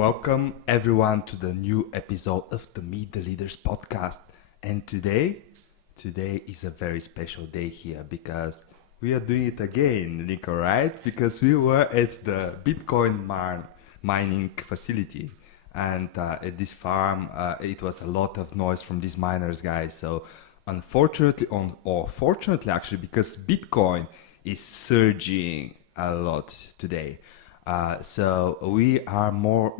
Welcome everyone to the new episode of the Meet the Leaders podcast. And today is a very special day here because we are doing it again, Nico, right? Because we were at the Bitcoin mining facility, and at this farm, it was a lot of noise from these miners, guys. So unfortunately, or fortunately actually, because Bitcoin is surging a lot today. So we are more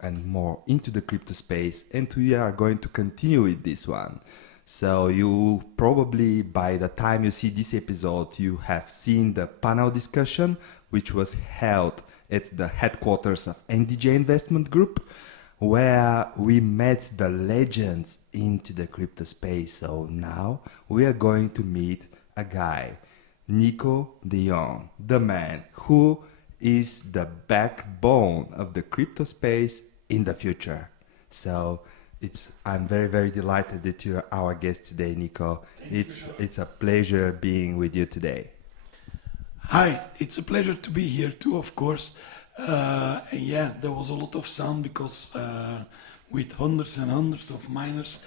and more into the crypto space, and we are going to continue with this one. So you probably, by the time you see this episode, you have seen the panel discussion, which was held at the headquarters of NDJ Investment Group, where we met the legends into the crypto space. So now we are going to meet a guy, Niko De Jonghe, the man who is the backbone of the crypto space in the future. So I'm very delighted that you're our guest today, Niko. It's a pleasure being with you today. Hi, it's a pleasure to be here too, of course. And yeah, there was a lot of sound because with hundreds and hundreds of miners,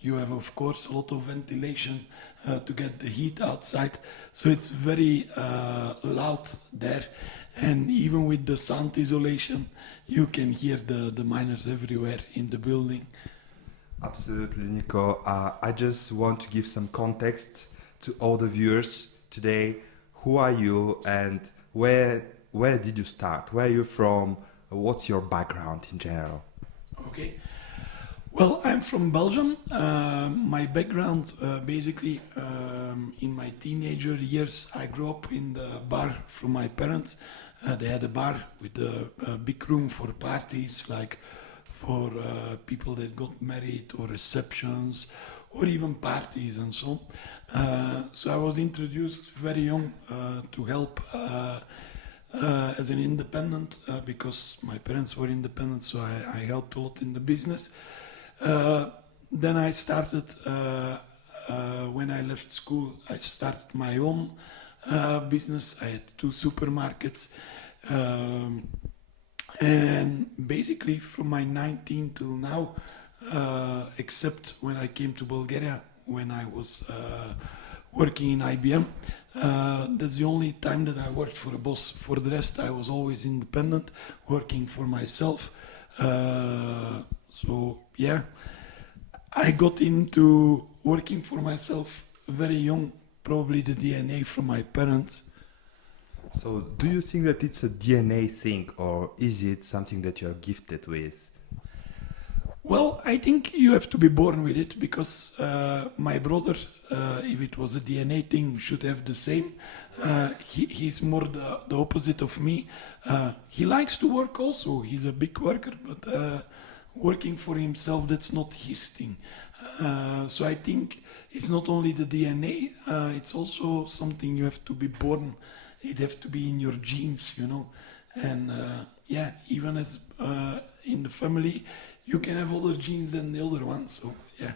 you have of course a lot of ventilation to get the heat outside. So it's very loud there. And even with the sound isolation, you can hear the miners everywhere in the building. Absolutely, Nico. I just want to give some context to all the viewers today. Who are you and where did you start? Where are you from? What's your background in general? Okay. Well, I'm from Belgium. My background, basically, in my teenager years, I grew up in the bar from my parents. They had a bar with a big room for parties, like for people that got married or receptions or even parties and so on. So I was introduced very young to help as an independent because my parents were independent, so I helped a lot in the business. Then I started, when I left school, I started my own business. I had 2 supermarkets. And basically from my 19 till now, except when I came to Bulgaria, when I was working in IBM, that's the only time that I worked for a boss. For the rest, I was always independent, working for myself. So yeah, I got into working for myself very young, probably the DNA from my parents. So do you think that it's a DNA thing, or is it something that you're gifted with? Well, I think you have to be born with it because my brother, if it was a DNA thing, should have the same. He's more the opposite of me. He likes to work also. He's a big worker, but working for himself, that's not his thing. So I think it's not only the DNA, it's also something you have to be born. It have to be in your genes, you know. And yeah, even as in the family, you can have other genes than the other ones. So yeah.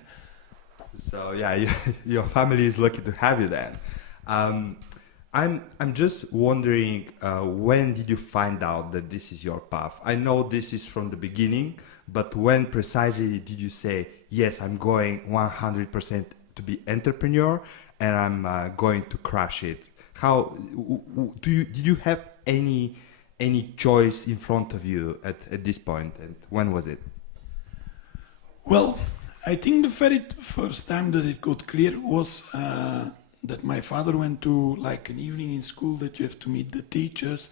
So yeah, your family is lucky to have you then. I'm just wondering, when did you find out that this is your path? I know this is from the beginning, but when precisely did you say, yes, I'm going 100% to be entrepreneur and I'm going to crush it? How did you have any choice in front of you at this point, and when was it? Well, I think the very first time that it got clear was that my father went to like an evening in school that you have to meet the teachers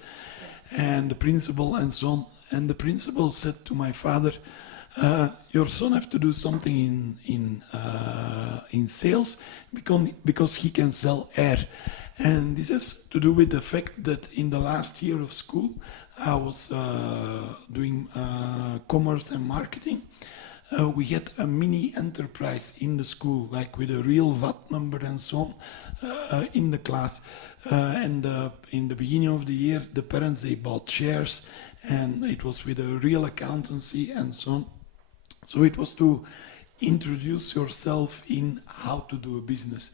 and the principal and so on. And the principal said to my father, "Your son have to do something in sales because he can sell air." And this has to do with the fact that in the last year of school, I was doing commerce and marketing. We had a mini enterprise in the school, like with a real VAT number and so on, in the class. And in the beginning of the year, the parents, they bought shares, and it was with a real accountancy and so on. So it was to introduce yourself in how to do a business.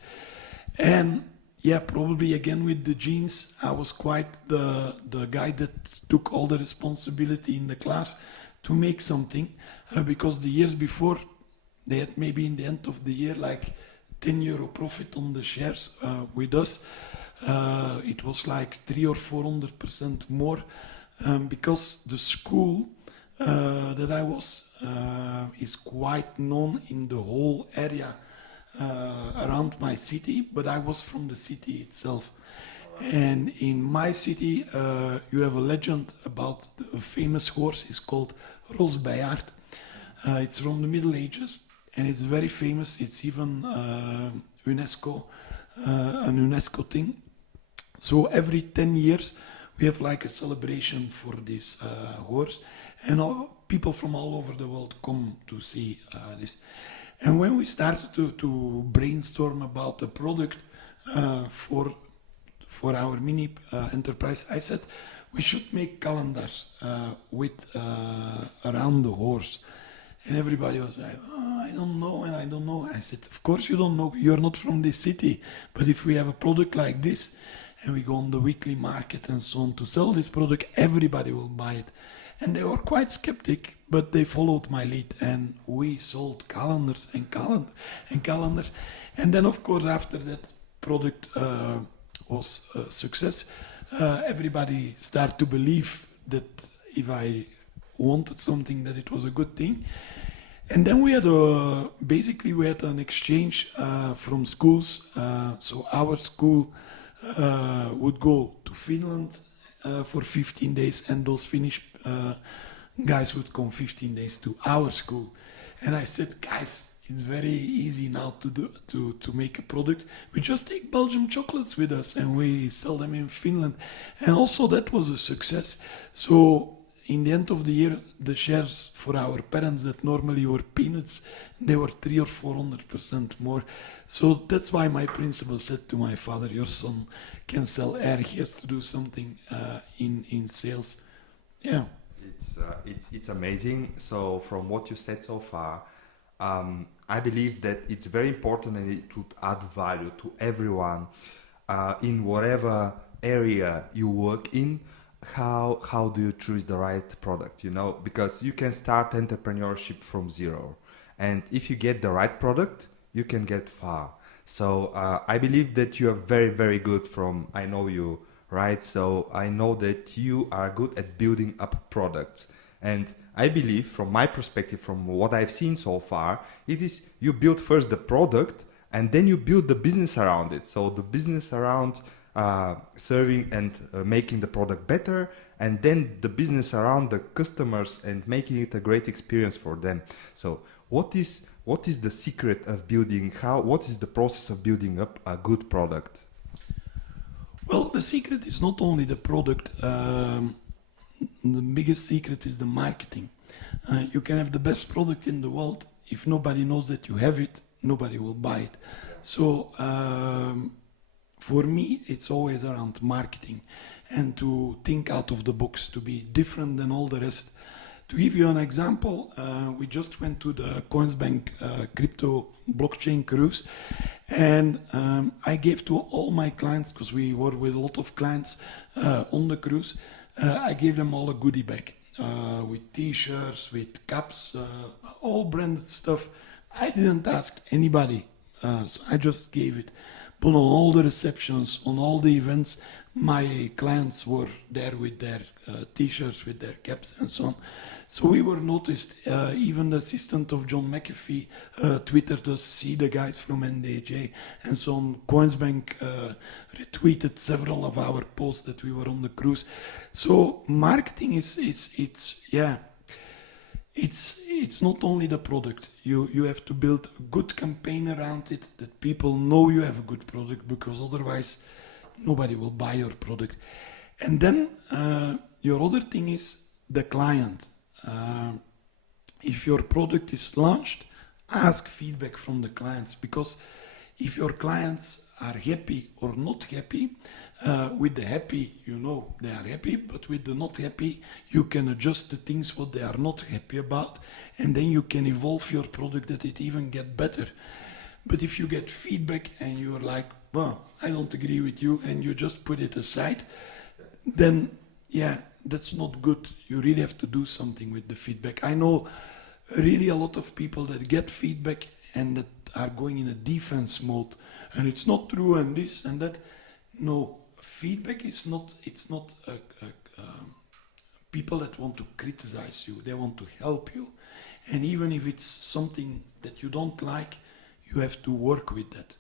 And yeah, probably again with the jeans, I was quite the guy that took all the responsibility in the class to make something, because the years before, they had maybe in the end of the year like €10 profit on the shares. With us, it was like 300 or 400% more, because the school that I was is quite known in the whole area around my city, but I was from the city itself. And in my city, you have a legend about a famous horse. It's called Rosbejaard. It's from the Middle Ages, and it's very famous. It's even UNESCO, an UNESCO thing. So every 10 years, we have like a celebration for this horse, and people from all over the world come to see this. And when we started to brainstorm about a product for our mini enterprise, I said we should make calendars with around the horse. And everybody was like, oh, I don't know, and I don't know. I said, of course you don't know, you're not from this city. But if we have a product like this, and we go on the weekly market and so on to sell this product, everybody will buy it. And they were quite skeptic, but they followed my lead, and we sold calendars and calendars. And then, of course, after that product was a success, everybody started to believe that if I wanted something, that it was a good thing. And then we had basically an exchange from schools. So our school would go to Finland for 15 days, and those Finnish guys would come 15 days to our school. And I said, guys, it's very easy now to make a product. We just take Belgian chocolates with us and we sell them in Finland. And also that was a success. So in the end of the year, the shares for our parents that normally were peanuts, they were 300 or 400% more. So that's why my principal said to my father, your son can sell air, he has to do something in sales. Yeah. It's amazing. So from what you said so far, I believe that it's very important and it would add value to everyone in whatever area you work in. How do you choose the right product? You know, because you can start entrepreneurship from zero, and if you get the right product, you can get far. So I believe that you are very, very good. I know you, right? So I know that you are good at building up products, and I believe, from my perspective, from what I've seen so far, it is you build first the product and then you build the business around it. So the business around serving and making the product better, and then the business around the customers and making it a great experience for them. So what is the secret of building? What is the process of building up a good product? Well, the secret is not only the product. The biggest secret is the marketing. You can have the best product in the world. If nobody knows that you have it, nobody will buy it. So for me, it's always around marketing and to think out of the box, to be different than all the rest. To give you an example, we just went to the Coinsbank crypto blockchain cruise, and I gave to all my clients, because we were with a lot of clients on the cruise, I gave them all a goodie bag with t-shirts, with caps, all branded stuff. I didn't ask anybody, so I just gave it. But on all the receptions, on all the events, my clients were there with their t-shirts, with their caps and so on. So we were noticed. Even the assistant of John McAfee tweeted us, see the guys from NDJ, and so on. Coinsbank retweeted several of our posts that we were on the cruise. So marketing it's not only the product. You have to build a good campaign around it, that people know you have a good product, because otherwise nobody will buy your product. And then your other thing is the client. If your product is launched, ask feedback from the clients, because if your clients are happy or not happy, with the happy, you know they are happy, but with the not happy, you can adjust the things what they are not happy about, and then you can evolve your product that it even get better. But if you get feedback and you're like well, I don't agree with you, and you just put it aside, then yeah, that's not good. You really have to do something with the feedback. I know really a lot of people that get feedback and that are going in a defense mode, and it's not true and this and that. No, feedback is not, it's not people that want to criticize you. They want to help you, and even if it's something that you don't like, you have to work with that.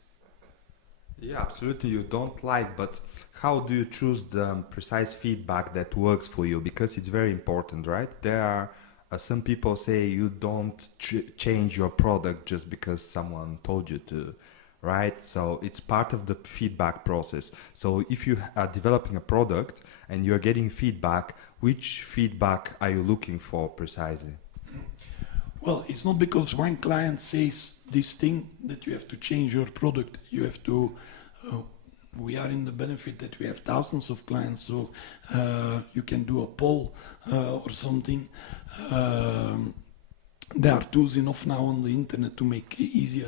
Yeah, absolutely. You don't like, but how do you choose the precise feedback that works for you? Because it's very important, right? There are some people say you don't change your product just because someone told you to, right? So it's part of the feedback process. So if you are developing a product and you're getting feedback, which feedback are you looking for precisely? Well, it's not because one client says this thing that you have to change your product. You have to. We are in the benefit that we have thousands of clients, so you can do a poll or something. There are tools enough now on the internet to make easy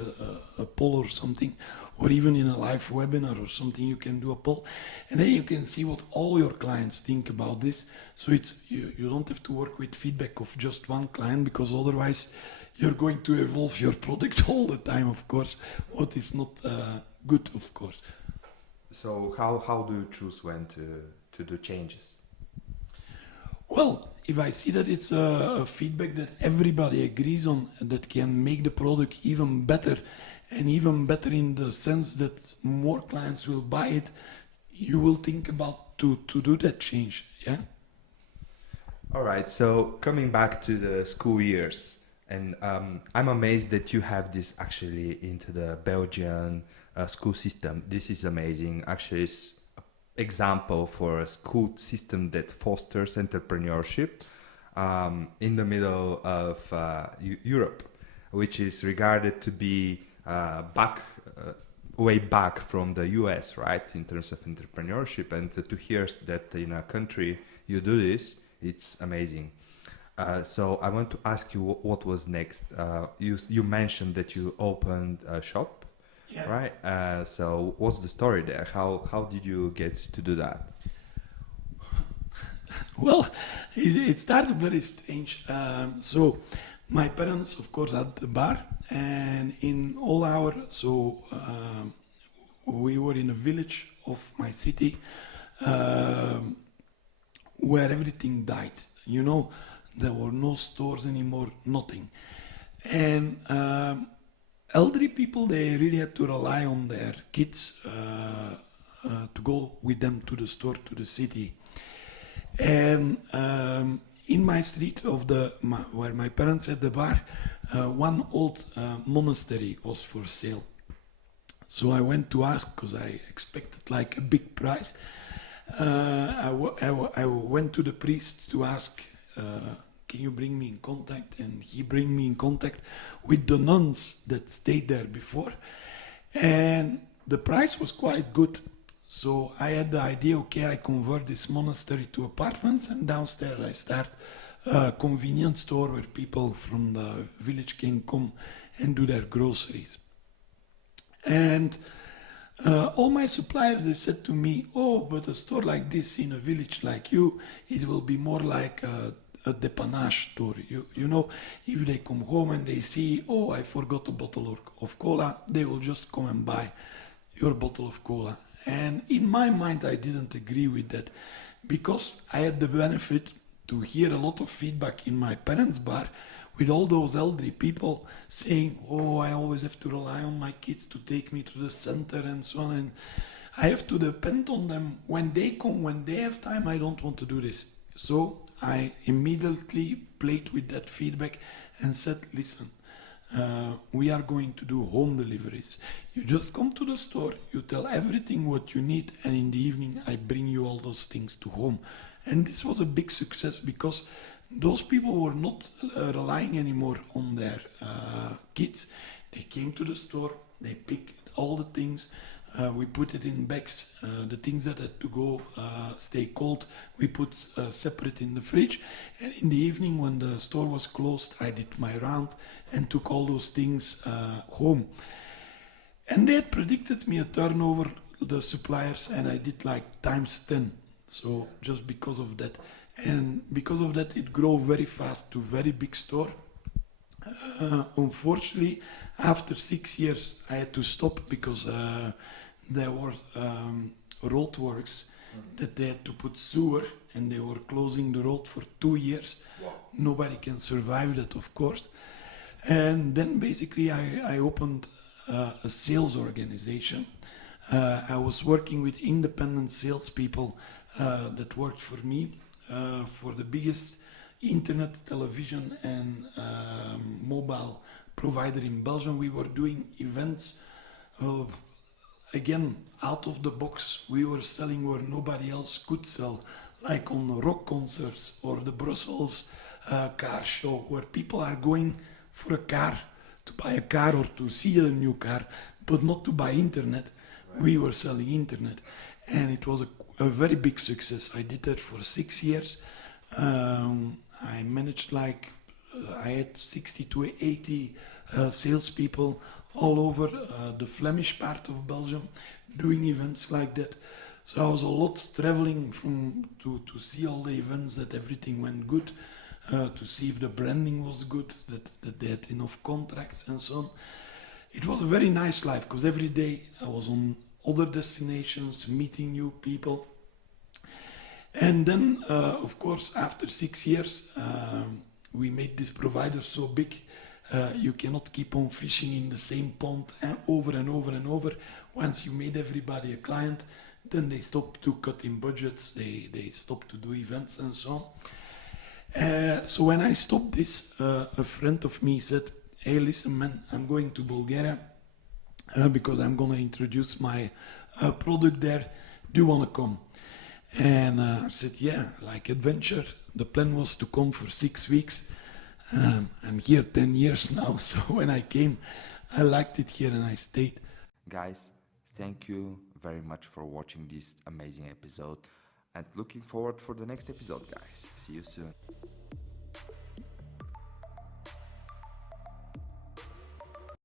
a poll or something, or even in a live webinar or something, you can do a poll, and then you can see what all your clients think about this. So it's you don't have to work with feedback of just one client, because otherwise you're going to evolve your product all the time, of course, what is not good, of course. So how do you choose when to do changes? Well, if I see that it's a feedback that everybody agrees on, that can make the product even better, and even better in the sense that more clients will buy it, you will think about to do that change, yeah? All right, so coming back to the school years, and I'm amazed that you have this actually into the Belgian school system. This is amazing. Actually, it's an example for a school system that fosters entrepreneurship in the middle of Europe, which is regarded to be way back from the US, right, in terms of entrepreneurship. And to hear that in a country you do this, it's amazing. So I want to ask you what was next. You mentioned that you opened a shop. Yeah. Right. So what's the story there? How did you get to do that? Well, it started very strange. So my parents, of course, had the bar, and in all our we were in a village of my city where everything died. You know, there were no stores anymore, nothing, and elderly people, they really had to rely on their kids to go with them to the store, to the city. And in my street of where my parents had the bar, one old monastery was for sale. So I went to ask, because I expected like a big price. I went to the priest to ask, can you bring me in contact? And he bring me in contact with the nuns that stayed there before. And the price was quite good. So I had the idea, okay, I convert this monastery to apartments, and downstairs I start a convenience store where people from the village can come and do their groceries. And all my suppliers, they said to me, oh, but a store like this in a village like you, it will be more like a dépannage store. You know, if they come home and they see, oh, I forgot a bottle of cola, they will just come and buy your bottle of cola. And in my mind, I didn't agree with that, because I had the benefit to hear a lot of feedback in my parents' bar with all those elderly people saying, oh, I always have to rely on my kids to take me to the center and so on. And I have to depend on them when they come, when they have time. I don't want to do this. So I immediately played with that feedback and said, listen, we are going to do home deliveries. You just come to the store, you tell everything what you need, and in the evening I bring you all those things to home. And this was a big success, because those people were not relying anymore on their kids. They came to the store, they picked all the things, we put it in bags. The things that had to go stay cold, we put separate in the fridge. And in the evening, when the store was closed, I did my round and took all those things home. And they had predicted me a turnover, the suppliers, and I did like times 10. So just because of that. And because of that, it grew very fast to very big store. Unfortunately, after 6 years, I had to stop because there were roadworks that they had to put sewer, and they were closing the road for 2 years. Wow. Nobody can survive that, of course. And then basically I opened a sales organization. I was working with independent salespeople that worked for me for the biggest internet, television and mobile provider in Belgium. We were doing events, again, out of the box. We were selling where nobody else could sell, like on the rock concerts or the Brussels car show, where people are going for a car, to buy a car or to see a new car, but not to buy internet. We were selling internet, and it was a very big success. I did that for 6 years. I managed I had 60 to 80 salespeople all over the Flemish part of Belgium doing events like that. So I was a lot traveling to see all the events, that everything went good, to see if the branding was good, that they had enough contracts and so on. It was a very nice life because every day I was on other destinations, meeting new people. And then, of course, after 6 years, we made this provider so big, you cannot keep on fishing in the same pond over and over and over. Once you made everybody a client, then they stopped to cut in budgets, they stopped to do events and so on. So when I stopped this, a friend of me said, "Hey, listen, man, I'm going to Bulgaria because I'm going to introduce my product there. Do you want to come?" And I said, "Yeah, like adventure." The plan was to come for 6 weeks. I'm here 10 years now, so when I came, I liked it here and I stayed. Guys, thank you very much for watching this amazing episode and looking forward for the next episode, guys. See you soon.